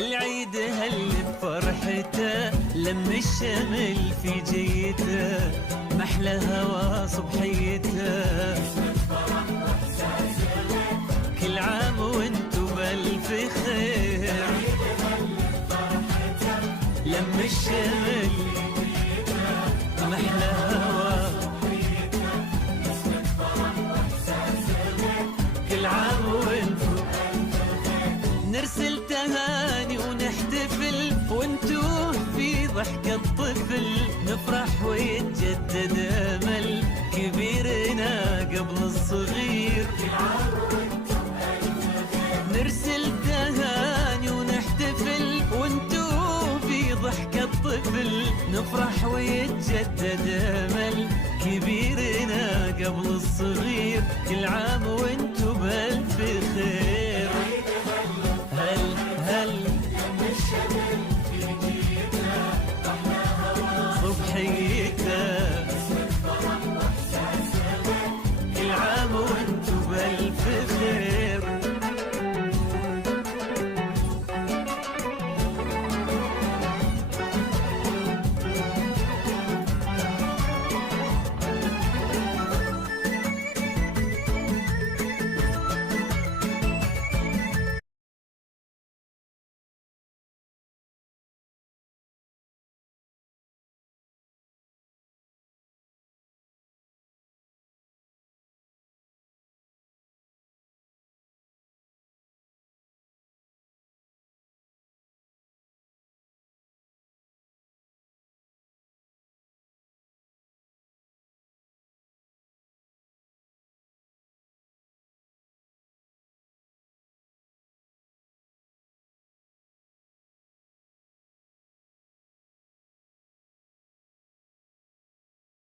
العيد هل بفرحته لم الشمل في جيته محلى هوا صبحيته. كل عام وانتو بألف خير لم الشمل محلى هوا. كل عام وانتو نرسل تهاني ونحتفل وانتو في ضحكة طفل نفرح ويتجدد امل كبيرنا قبل الصغير. نرسل تهاني ونحتفل وانتو في ضحكة طفل نفرح ويتجدد امل